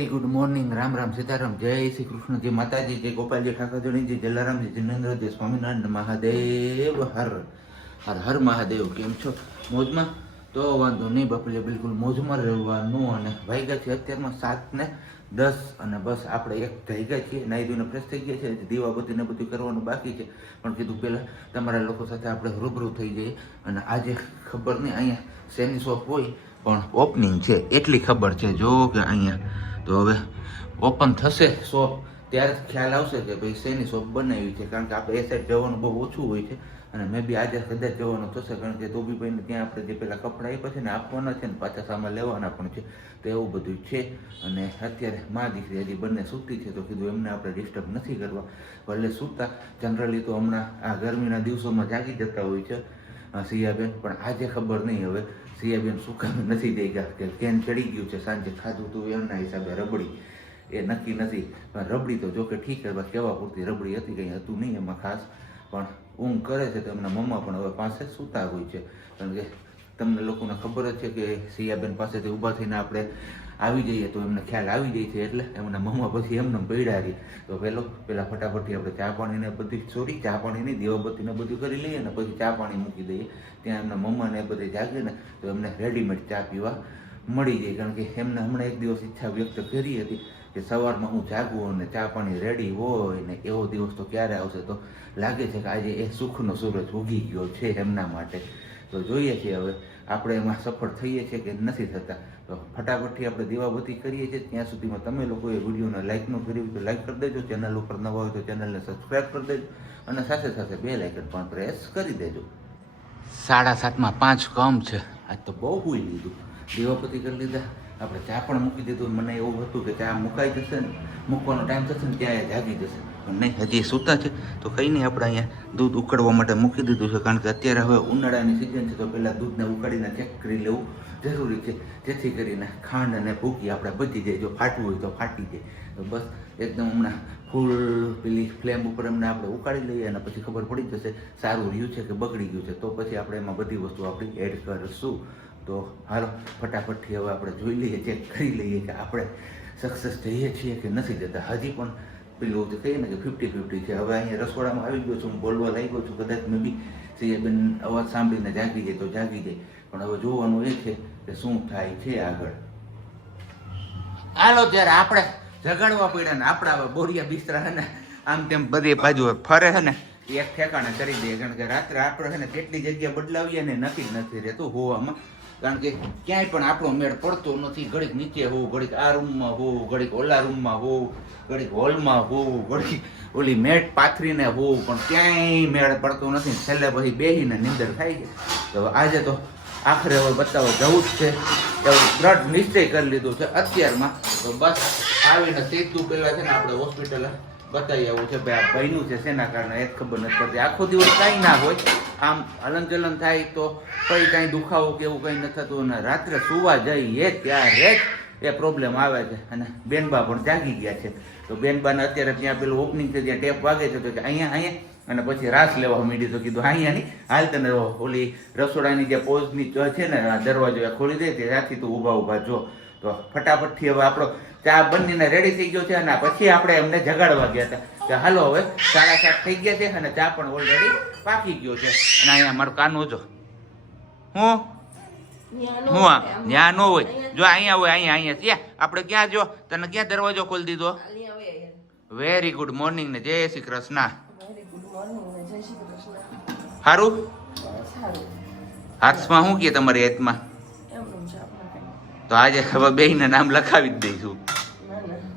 Very good morning. Ram Ram Sitaram, જય શ્રી કૃષ્ણ, જય માતાજી, જય ગોપાલજી, ઠાકોરજી, જય જલારામજી, જિનેન્દ્રજી, સ્વામિનારાયણ, મહાદેવ હર હર હર મહાદેવ. કેમ છો? મોજમાં? તો વાંધો નહીં બાપલે, બિલકુલ મોજમાં રહેવાનું. અને વાગ્યા છે અત્યારમાં 7:10 અને બસ આપણે એક થઈ ગયા છીએ, નાહી ધોઈને ફ્રેશ થઈ ગયા છે. દીવાબત્તી ને બધું કરવાનું બાકી છે, પણ કીધું પહેલાં તમારા લોકો સાથે આપણે રૂબરૂ થઈ જઈએ. અને આજે ખબર નહીં અહીંયા શેની શોપ હોય, પણ ઓપનિંગ છે એટલી ખબર છે. જો કે અહીંયા તો હવે ઓપન થશે શોપ ત્યારે ખ્યાલ આવશે કે ભાઈ શેની શોપ બનાવી છે. કારણ કે આપણે એ સાઈડ જવાનું બહુ ઓછું હોય છે, અને મેં બી આજે કદાચ જવાનું થશે. કારણ કે ધોબીભાઈને ત્યાં આપણે જે પેલા કપડાં આપ્યા છે ને આપવાના છે ને પાછા સામાન લેવાના પણ છે, તો એવું બધું છે. અને અત્યારે મા દીકરી હજી બંને સૂતી છે, તો કીધું એમને આપણે ડિસ્ટર્બ નથી કરવા. ભલે સૂતા, જનરલી તો હમણાં આ ગરમીના દિવસોમાં જાગી જતા હોય છે સિયાબેન, પણ આજે ખબર નહીં હવે સિયાબેન શું કામ નથી જઈ ગયા, કે કેન ચડી ગયું છે, સાંજે ખાધું હતું એમના હિસાબે રબડી એ નક્કી નથી. પણ રબડી તો જોકે ઠીક છે, કેવા પૂરતી રબડી હતી, કંઈ હતું નહીં એમાં ખાસ. પણ ઊંઘ કરે છે તો એમના મમ્મા પણ હવે પાસે સૂતા હોય છે. કારણ કે તમને લોકોને ખબર જ છે કે સિયાબેન પાસેથી ઊભા થઈને આપણે આવી જઈએ તો એમને ખ્યાલ આવી જાય છે, એટલે એમના મમ્મા પછી એમને પૈડા રહી. તો પહેલાં ફટાફટથી આપણે ચા પાણીને બધી ચા પાણીની દીવાબત્તીને બધું કરી લઈએ ને પછી ચા પાણી મૂકી દઈએ. ત્યાં એમના મમ્માને બધે જાગે ને તો એમને રેડીમેડ ચા પીવા મળી જાય. કારણ કે એમને હમણાં એક દિવસ ઈચ્છા વ્યક્ત કરી હતી કે સવારમાં હું જાગું અને ચા પાણી રેડી હોય ને, એવો દિવસ તો ક્યારે આવશે. તો લાગે છે કે આજે એ સુખનો સૂરજ ઉગી ગયો છે એમના માટે. તો જોઈએ છીએ હવે આપણે એમાં સફળ થઈએ છીએ કે નથી થતા. તો ફટાફટથી આપણે દીવાબત્તી કરીએ છીએ. ત્યાં સુધીમાં તમે લોકોએ વિડીયોને લાઇક ન કરી હોય તો લાઇક કરી દેજો, ચેનલ ઉપર નવા હોય તો ચેનલને સબસ્ક્રાઈબ કરી દેજો, અને સાથે સાથે બેલ આઇકન પણ પ્રેસ કરી દેજો. 7:30 5 કમ છે. આજ તો બહુ હોઈ લીધું, દીવાબત્તી કરી લીધા, આપણે ચા પણ મૂકી દીધું. મને એવું હતું કે ચા મુકાઈ જશે ને, મૂકવાનો ટાઈમ થશે ને ત્યાં જાગી જશે, પણ નહીં, હજી સૂતા છે. તો કંઈ નહીં, આપણે અહીંયા દૂધ ઉકળવા માટે મૂકી દીધું છે. કારણ કે અત્યારે હવે ઉનાળાની સિઝન છે, તો પહેલાં દૂધને ઉકાળીને ચેક કરી લેવું જરૂરી છે, જેથી કરીને ખાંડ અને ભૂકી આપણે બચી જાય. જો ફાટવું હોય તો ફાટી જાય. તો બસ એકદમ હમણાં ફૂલ પેલી ફ્લેમ ઉપર એમને આપણે ઉકાળી લઈએ, અને પછી ખબર પડી જશે સારું રહ્યું છે કે બગડી ગયું છે. તો પછી આપણે એમાં બધી વસ્તુ આપણી એડ કરીશું. તો હાલો ફટાફટથી હવે આપણે જોઈ લઈએ, ચેક કરી લઈએ કે આપણે સક્સેસ જઈએ છીએ કે નથી જતા. હજી પણ પેલું કહીએ ને કે 50-50 છે. હવે અહીંયા રસોડામાં આવી ગયો છું, હું બોલવા લાગ્યો છું, કદાચ મેં બી સિયાબેન અવાજ સાંભળીને જાગી જાય તો જાગી જાય. પણ હવે જોવાનું એ છે કે શું થાય છે આગળ. હાલો ત્યારે આપણે જગાડવા પડ્યા ને આપણા બોરિયા બિસ્તરા છે ને આમ તેમ બધી બાજુ ફરે છે ને એક ઠેકાણે કરી દઈએ. કારણ કે રાત્રે આપણે છે ને કેટલી જગ્યા બદલાવીએ ને નક્કી જ નથી રહેતું હોવામાં. કારણ કે ક્યાંય પણ આપણો મેળ પડતો નથી. ઘડીક નીચે હોવું, ઘડીક આ રૂમમાં હોવું, ઘડીક ઓલા રૂમમાં હોવું, ઘડીક હોલમાં હોવું, ઘડીક ઓલી મેટ પાથરીને હોવું, પણ ક્યાંય મેળ પડતો નથી. છેલ્લે પછી બેહીને નીંદર થાય છે. તો આજે તો આખરે હવે બતાવો જવું જ છે, એવું દ્રઢ નિશ્ચય કરી લીધું છે અત્યારમાં. તો બસ આવીને સીધું પહેલાં છે ને આપણે હોસ્પિટલ બતાવી આવું છે. ભાઈ આ ભાઈનું છે, શેના કારણે એ જ ખબર નથી પડતી. આખો દિવસ કાંઈ ના હોય, આમ હલનચલન થાય તો કંઈ કાંઈ દુખાવો કે એવું કંઈ નથી થતું, અને રાત્રે સુવા જઈએ ત્યારે જ એ પ્રોબ્લેમ આવે છે. અને બેનબા પણ જાગી ગયા છે. તો બેનબાને અત્યારે ત્યાં પેલું ઓપનિંગ છે, જ્યાં ટેપ વાગે છે, તો કે અહીંયા અને પછી રાસ લેવા માંડી. તો કીધું અહીંયા નહીં, હાલ તને ઓલી રસોડાની જે પોઝની છે ને દરવાજો એ ખોલી દે, ત્યાંથી તું ઊભા જો. તો ફટાફટથી હવે આપણો ચા બંનેને રેડી થઈ ગયો છે. અને પછી આપણે એમને જગાડવા ગયા હતા કે હાલો હવે 7:30 થઈ ગયા છે, અને ચા પણ ઓલરેડી પાકી ગયો છે. અને અહીંયા મારું કાનો જો, હું ત્યાં ન હોય, જો અહીંયા હોય, અહીંયા ત્યાં આપણે ક્યાં જો, તને ક્યાં દરવાજો ખોલી દીધો? વેરી ગુડ મોર્નિંગ ને જય શ્રી કૃષ્ણ. સારું, હાથમાં શું કે તમારી હાથમાં? તો આજે હવે બેયને નામ લખાવી જ દઈશું.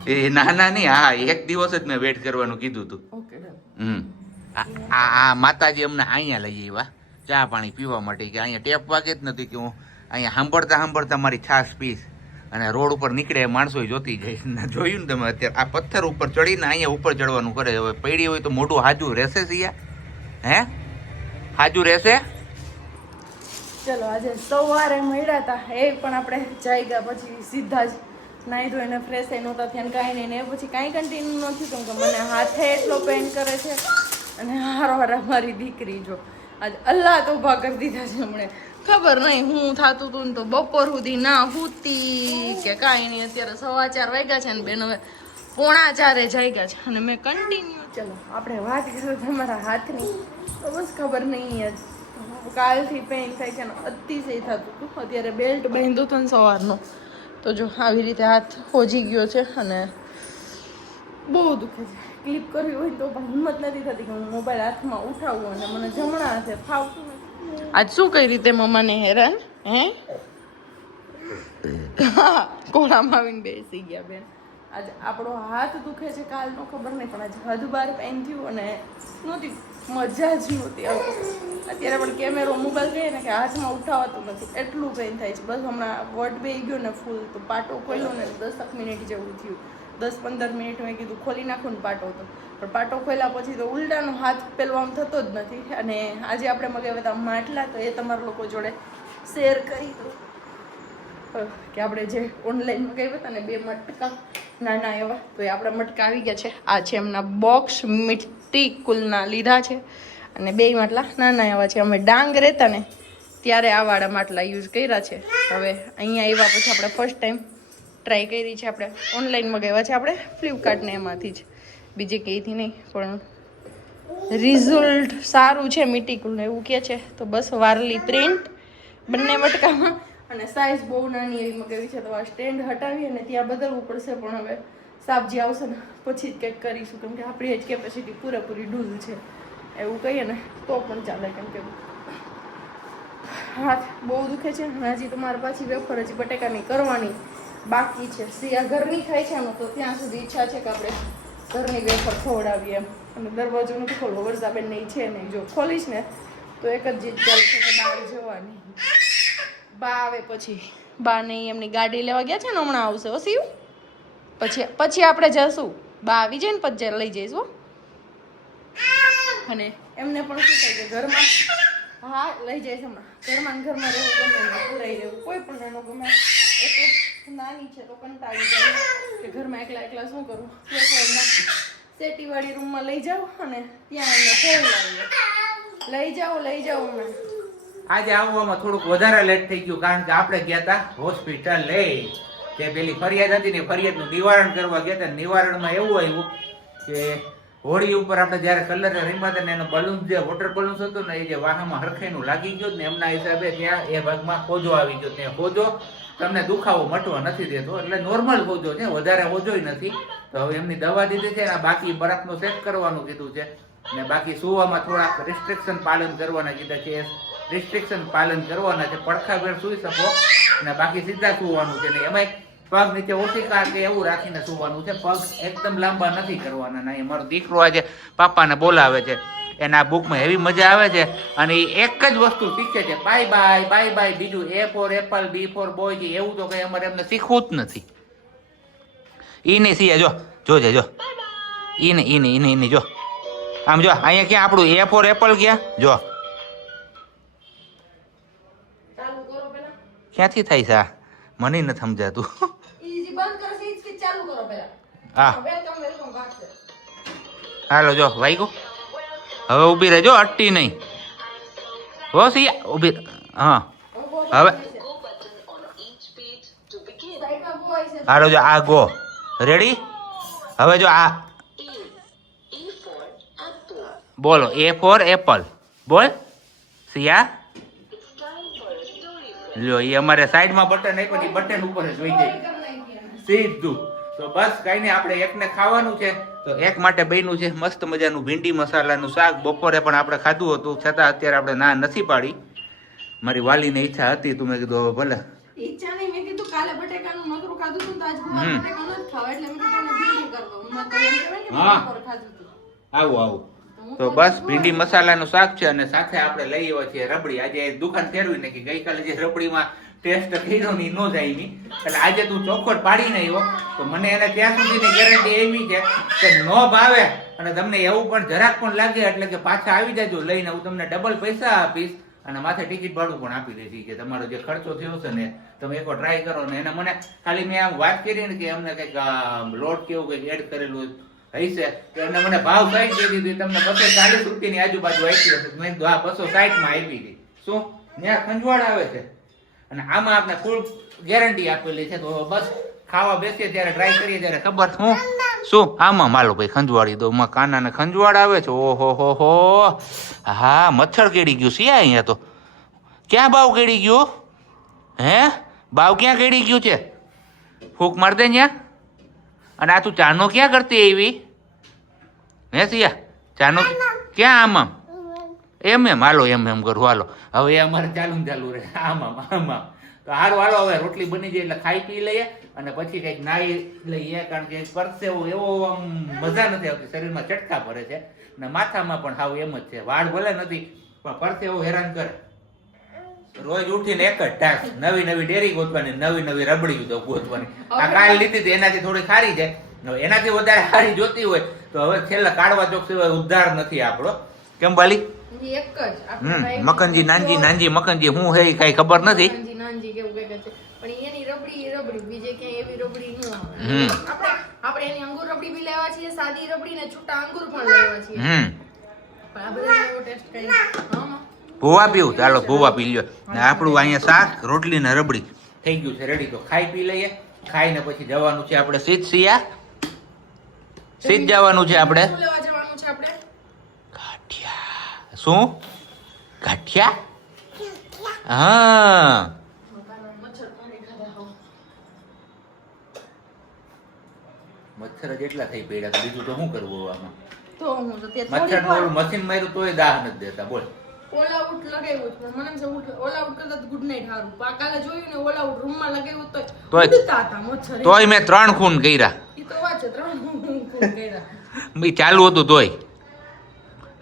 એ ના નહીં, હા એક દિવસ જ મેં વેટ કરવાનું કીધું હતું. આ માતાજી અમને અહીંયા લઈ આવ્યા ચા પાણી પીવા માટે, કે અહીંયા ટેપ વાગે જ નથી કે હું અહીંયા સાંભળતા મારી છાશ પીશ. અને રોડ ઉપર નીકળે માણસો જોતી જાય. જોયું ને તમે અત્યારે આ પથ્થર ઉપર ચડીને અહીંયા ઉપર ચડવાનું કરે. હવે પડી હોય તો મોઢું હાજુ રહેશે સિયા? હે હાજુ રહેશે? ચલો આજે સવારે મળ્યા હતા, એ પણ આપણે જઈ ગયા પછી સીધા જ નાહી ધોઈને ફ્રેશ થઈ નહોતા થયા કાંઈ નહીં. ને પછી કાંઈ કન્ટિન્યુ નથી, કેમ કે મને હાથે એટલો પેન કરે છે. અને હારો મારી દીકરી જો આજે અલ્લાહ તો ઊભા કરી દીધા છે હમણે ખબર નહીં હું થતું હતું ને તો બપોર સુધી ના હુતી કે કાંઈ નહીં. અત્યારે 4:15 વાગ્યા છે ને બેન હવે 3:45 જાગ્યા છે અને મેં કન્ટિન્યુ ચલો આપણે વાત કરીએ તમારા હાથની તો બસ ખબર નહીં જ કાલથી પેઇન થાય છે ને અતિશય થતું હતું. અત્યારે બેલ્ટ બાંધ્યું હતું ને સવારનો તો જો આવી રીતે હાથ હોજી ગયો છે અને બહુ દુખે છે. ક્લિપ કરવી હોય તો પણ હિંમત નથી થતી કે હું મોબાઈલ હાથમાં ઉઠાવું અને મને જમણા હાથે ફાવતું નથી. આજ શું કઈ રીતે મમ્માને હેરાન હે કોળામાં આવીને બેસી ગયા બેન. આજે આપણો હાથ દુખે છે કાલનો ખબર નહીં પણ આજે હદ બાર પેન થયું અને નહોતી મજા જ નહોતી આવતી. અત્યારે પણ કેમેરો મોબાઈલ કહીએ ને કે હાથમાં ઉઠાવાતું નથી એટલું પેન થાય છે. બસ હમણાં વટ બે ગયો ને ફૂલ તો પાટો ખોલ્યો ને 10 મિનિટ જેવું થયું. 10-15 મિનિટ મેં કીધું ખોલી નાખું ને પાટો તો પણ પાટો ખોલ્યા પછી તો ઉલટાનો હાથ પેલો આમ થતો જ નથી. અને આજે આપણે મગાવ્યા હતા માટલા તો એ તમારા લોકો જોડે શેર કરી દો કે આપણે જે ઓનલાઈન મગાવ્યા હતા ને 2 મટકા નાના એવા તો એ આપણા મટકા આવી ગયા છે. આ છે એમના બોક્સ મિટ્ટી કુલના લીધા છે અને 2 માટલા નાના એવા છે. અમે ડાંગ રહેતા ને ત્યારે આ વાળા માટલા યુઝ કર્યા છે. હવે અહીંયા આવ્યા પછી આપણે ફર્સ્ટ ટાઈમ ટ્રાય કરી છે. આપણે ઓનલાઈન મગાવ્યા છે આપણે ફ્લિપકાર્ટને એમાંથી જ બીજે ક્યાંયથી નહીં પણ રિઝલ્ટ સારું છે મિટીકુલનું એવું કહે છે. તો બસ વારલી પ્રિન્ટ બંને મટકામાં અને સાઇઝ બહુ નાની એવી મગાવી છે. તો આ સ્ટેન્ડ હટાવી અને ત્યાં બદલવું પડશે પણ હવે સાબજી આવશે ને પછી જ કંઈક કરીશું કેમ કે આપણી જ કેપેસિટી પૂરેપૂરી ડૂલ છે એવું કહીએ ને તો પણ ચાલે કેમ કે હાથ બહુ દુખે છે. હજી તો મારે પાછી વેફર હજી બટેકાની કરવાની બાકી છે. સિયા ઘરની ખાય છે ને તો ત્યાં સુધી ઈચ્છા છે કે આપણે ઘરની વેફર ખવડાવીએ એમ. અને દરવાજો નથી ખોલવો વર્ષાબેન નહીં છે નહીં જો ખોલીશ ને તો એક જ જીત ચાલશે કે બહાર જવાની. બા આવે પછી બા નહીં એમની ગાડી લેવા ગયા છે ને હમણાં આવશે હો શિવ પછી આપણે જશું. બા આવી જાય ને પછી લઈ જઈશું. અને એમને પણ શું થાય કે ઘરમાં હા લઈ જઈશ હમણાં ઘરમાં રહેવું ગમે પૂરાઈ રહેવું કોઈ પણ નાનો ગમે એટલે નાની છે તો કંટાળી જાય કે ઘરમાં એકલા શું કરું સેટીવાળી રૂમમાં લઈ જાઓ અને ત્યાં એમને ખવડાવીએ. લઈ જાઓ હમણાં. આજે આવવામાં થોડુંક વધારે લેટ થઈ ગયું કારણ કે આપણે ગયા હતા હોસ્પિટલ જે પેલી ફરિયાદ હતી ને ફરિયાદનું નિવારણ કરવા ગયા હતા. નિવારણમાં એવું આવ્યું કે હોળી ઉપર આપણે જયારે કલર રમ્યા હતા ને એનો બલૂન જે વોટર બલૂન્સ હતું ને એ જે વાહમાં હરખાઈનું લાગી ગયું ને એમના હિસાબે ત્યાં એ ભાગમાં ખોજો આવી ગયો. ને ખોજો તમને દુખાવો મટવા નથી દેતો એટલે નોર્મલ ખોજો છે વધારે ખોજોય નથી. તો હવે એમની દવા દીધી છે ને બાકી બરફનો સેટ કરવાનું કીધું છે ને બાકી સુવામાં થોડાક રિસ્ટ્રિક્શન પાલન કરવાના કીધા છે. રિસ્ટ્રિક્શન પાલન કરવાના છે. પડખા વેર સુઈ શકો અને બાકી સીધા સુવાનું છે ને એમાં પગ નીચે ઓશિકા કે એવું રાખીને સુવાનું છે. પગ એકદમ લાંબા નથી કરવાના. ના મારો દીકરો આજે પાપાને બોલાવે છે એના બુકમાં એવી મજા આવે છે અને એ એક જ વસ્તુ શીખે છે બાય બાય. બીજું A for apple, B for boy એવું તો કઈ અમારે એમને શીખવું જ નથી. ઈ નહીં સિયા જોજે ઈ જો આમ જો અહીંયા ક્યાં આપણું A for apple ક્યાં જો ક્યાંથી થાય છે આ મને નથી સમજાતું. હા હાલો જો વાઈગો હવે ઊભી રહેજો અટતી નહીં હો સિયા ઊભી. હા હવે હાલો જો આ ગો રેડી. હવે જો આ બોલો A for apple બોલ સિયા. લ્યો એ અમારે સાઈડમાં બટન આપ્યું ને બટન ઉપર જ વહી જાય સીધું. તો બસ કઈ નહીં આપણે એકને ખાવાનું છે તો એક માટે બન્યું છે મસ્ત મજાનું ભીંડી મસાલાનું શાક. બપોરે પણ આપણે ખાધું હતું છતાં અત્યારે આપણે ના નથી પાડી. મારી વાલીને ઈચ્છા હતી તું મેં કીધું હવે ભલે ઈચ્છા નહીં મેં કીધું કાલે બટેકાનું નકરું ખાધું હતું તો આજ બટેકા નથી ખાવા એટલે મેં કીધું ભીંડી કરવો. મેં તો એમ કહેવાય કે બપોર ખાધું હતું. આવું તો બસ ભીંડી મસાલાનું શાક છે અને સાથે આપણે લઈ આવ્યા છીએ રબડી. આજે દુકાન ફેરવી નાખી. ગઈકાલે જે રબડીમાં ટેસ્ટ કર્યો ને નો જાય ની એટલે આજે તું ચોખવટ પાડીને આવ્યો તો મને એને ત્યાં સુધીની ગેરંટી એવી છે કે નો ભાવે અને તમને એવું પણ જરાક પણ લાગે એટલે કે પાછા આવી જાજો લઈને હું તમને ડબલ પૈસા આપીશ અને માથે ટિકિટ ભાડું પણ આપી દઈશ કે તમારો જે ખર્ચો થયો છે ને તમે એકવાર ટ્રાય કરો ને એને મને ખાલી મેં આમ વાત કરી ને કે અમને કંઈક લોટ કેવું કંઈક એડ કરેલું હશે તો એમને મને ભાવ સાઈડ દઈ દીધી તમને 240 રૂપિયાની આજુબાજુ આપી હશે. મેં 260 માં આપી હતી. શું ત્યાં ખંજવાળ આવે છે અને આમાં આપણે ફૂલ ગેરંટી આપેલી છે. તો બસ ખાવા બેસીએ ત્યારે ટ્રાય કરીએ ત્યારે ખબર શું આમાં માલો ભાઈ ખંજવાળી દો. કાનાને ખંજવાળ આવે છે. ઓહો હો. હા મચ્છર કેડી ગયું છે અહીંયા તો. ક્યાં બાવ કેડી ગયું? હે બાવ ક્યાં કેડી ગયું છે? ફૂક માર દે ત્યાં. અને આ તું ચાનો ક્યાં કરતી એવી? હે સિયા ચાનો ક્યાં? આમ એમ હાલો એમ કરું હાલો. હવે એ અમારે ચાલુ રહે આમ. તો હારું હાલો હવે રોટલી બની જાય એટલે ખાઈ પી લઈએ અને પછી કંઈક નાહી લઈએ. કારણ કે પરસેવો એવો આમ મજા નથી આવતી, શરીરમાં ચટકા ભરે છે અને માથામાં પણ હાવ એમ જ છે. વાળ ભલે નથી પણ પરસેવો હેરાન કરે. રોજ ઉઠીને એક જ ટાસ્ક, નવી ડેરી ગોતવાની, નવી રબડી ગોતવાની. આ કાલ લીધી હતી એનાથી થોડી ખારી છે, એનાથી વધારે સારી જોતી હોય તો હવે છેલ્લા કાઢવા ચોક સિવાય ઉદ્ધાર નથી આપણો. કેમ બાલી? એક જ મકનજી નાનજી મકનજી હું હે કઈ ખબર નથી. નાનજી કેવું કઈ છે પણ એની રબડી બીજે ક્યાંય એવી રબડી ન આવે. આપણે એની અંગૂર રબડી બી લેવા છીએ, સાદી રબડી ને છૂટા અંગૂર પણ લેવા છીએ. પણ આ બધા એવો ટેસ્ટ કઈ હા ભૂવા પીવું ચાલો ભૂવા પી લ્યો ને આપણું અહીંયા શાક રોટલી ને રબડી થઈ ગયું છે રેડી. તો ખાઈ પી લઈએ. ખાઈને પછી જવાનું છે આપણે સીધ જવાનું છે આપણે. શું લેવા જવાનું છે આપણે? ગાંઠિયા. શું ગાંઠિયા? હા મચ્છર જ એટલા થઈ પડ્યા બીજું તો શું કરવું આમાં? તો હું તો તે મચ્છર નું મશીન માર્યું તોય દાહ નથી દેતા. બોલ ઓલ આઉટ લગાવ્યું છે મને એમ છે ઓલ આઉટ કરતા તો ગુડ નાઈટ હારું. કાલે જોયું ને ઓલ આઉટ રૂમ માં લગાવ્યું તોય ઉડતા હતા મચ્છર. તોય મેં 3 ખૂન કર્યા. ઈ તો વાત છે 3 ખૂન કર્યા. બી ચાલુ હતું તોય.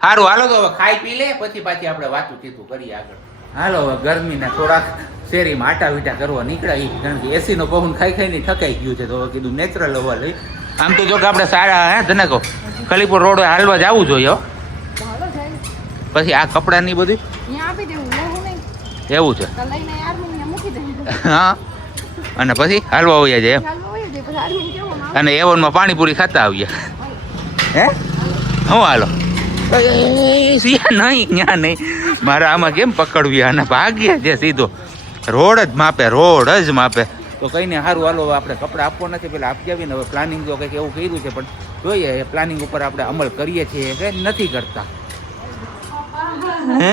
સારું હાલો તો હવે ખાઈ પી લે પછી પાછી આપણે વાતું ચીતું કરીએ આગળ. હાલો હવે ગરમીના થોડાક શેરીમાં આટા વીટા કરવા નીકળ્યા. કારણ કે એસી નો પવન ખાઈને ઠકાઈ ગયું છે તો કીધું નેચરલ હવા લઈ. આમ તો જો કે આપણે સારા હે જનકો ખલીપુર રોડ હાલવા જવું જોઈએ. હાલો જાય પછી આ કપડાની બધું અહીંયા આપી દેવું લેવું નહીં એવું છે. તો લઈને આર્મી મૂકી દે. હા અને પછી હાલવા આવ્યા જાય એમ. ચાલો હોય દે પછી આર્મી કેવો માં અને એવનમાં પાણીપુરી ખાતા આવ્યા. હે હું હાલો નહીં મારા આમાં કેમ પકડવી? આને ભાગ્ય છે સીધો રોડ જ માપે. તો કઈ નહીં સારું હાલો આપણે કપડા આપવા નથી પેલા આપી આવીને હવે પ્લાનિંગ તો કંઈક એવું કર્યું છે પણ જોઈએ એ પ્લાનિંગ ઉપર આપણે અમલ કરીએ છીએ કે નથી કરતા. હે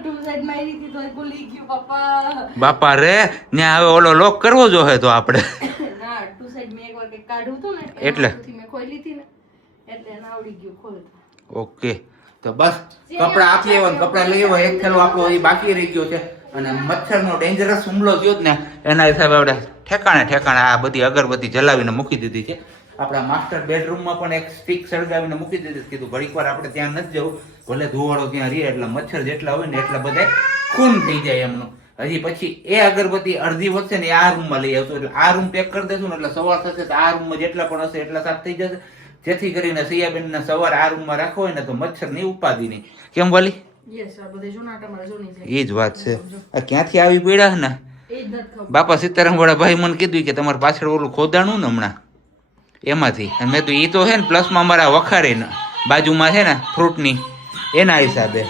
ટુ સાઈડ મારી હતી તો ભૂલી ગયો પપ્પા. બાપા રે ત્યાં હવે ઓલો લોક કરવો જોઈએ તો આપણે ના ટુ સાઈડ મેં એકવાર કંઈક કાઢ્યું હતું ને એટલે મેં ખોલી હતી ને એટલે એને આવડી ગયું ખોલતા. ઓકે તો બસ કપડા આપી લેવાનું, કપડા લઈ આવ્યો. એક થેલો આપણો એ બાકી રહી ગયો છે અને મચ્છરનો ડેન્જરસ હુમલો થયો જ ને એના હિસાબે આપણે ઠેકાણે આ બધી અગરબત્તી જલાવીને મૂકી દીધી છે. આપણા માસ્ટર બેડરૂમમાં પણ એક સ્ટીક સળગાવીને મૂકી દીધી. કીધું ઘડીક વાર આપણે ત્યાં નથી જવું, ભલે ધુવાળો ત્યાં રહે એટલે મચ્છર જેટલા હોય ને એટલા બધા ખૂન થઈ જાય એમનું. હજી પછી એ અગરબત્તી અડધી વધશે ને આ રૂમમાં લઈ આવતો એટલે આ રૂમ પેક કરી દેશું ને એટલે સવાર થશે તો આ રૂમમાં જેટલા પણ હશે એટલા સાફ થઈ જશે. જેથી કરીને સિયાબેનને સવાર આ રૂમમાં રાખવો હોય ને તો મચ્છર ની ઉપાધિ નહીં. કેમ બોલી? યસ આ બધે જૂના ટમાટા જોની છે. એ જ વાત છે. આ ક્યાંથી આવી પડ્યા ને એ જ નથી ખબર. બાપા સીતારામ વાળા ભાઈ મને કીધું કે તમારી પાછળ ઓલું ખોદાણું ને હમણાં એમાંથી. અને મેં તો એ તો છે ને પ્લસમાં મારા વખારે ને બાજુમાં છે ને ફ્રૂટની એના હિસાબે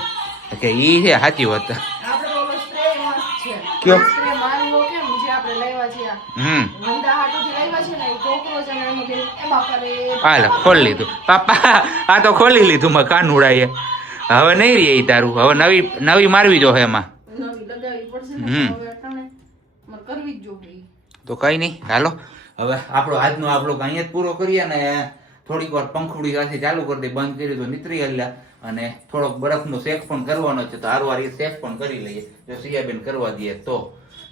કે એ છે સાચી વાત. આપણે ઓલો સ્પ્રે મસ્ત છે. કયો? સ્પ્રે મારવો કેમ જે આપણે લાવ્યા છે ગંદા હાટુથી લાવ્યા છે ને એ કોકરોચ અને એમાં કે એ બાપા રે હાલ ખોલી લીધું પાપા. આ તો ખોલી લીધું મેં કાનુડાએ. હવે નહીં રહી એ તારું. હવે નવી મારવી જો એમાં નવી લગાવવી પડશે ને હવે અટાણે મારે કરવી જ જોઈએ. તો કઈ નહીં હાલો હવે આપણો આજનો આ બ્લોગ અહીંયા જ પૂરો કરીએ ને થોડીક વાર પંખુડી સાથે ચાલુ કરી દે. બંધ કર્યું તો નીતરી હલ્યા અને થોડોક બરફનો શેક પણ કરવાનો છે તો હારવાર એ શેક પણ કરી લઈએ જો સિયાબેન કરવા દઈએ તો.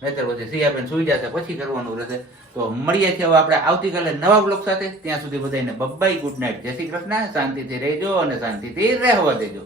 નહીતર પછી સિયાબેન સુઈ જશે પછી કરવાનું રહેશે. તો મળીએ છીએ હવે આપણે આવતીકાલે નવા બ્લોગ સાથે. ત્યાં સુધી બધાને બબ્બાઈ ગુડ નાઇટ, જય શ્રી કૃષ્ણ. શાંતિથી રહેજો અને શાંતિથી રહેવા દેજો.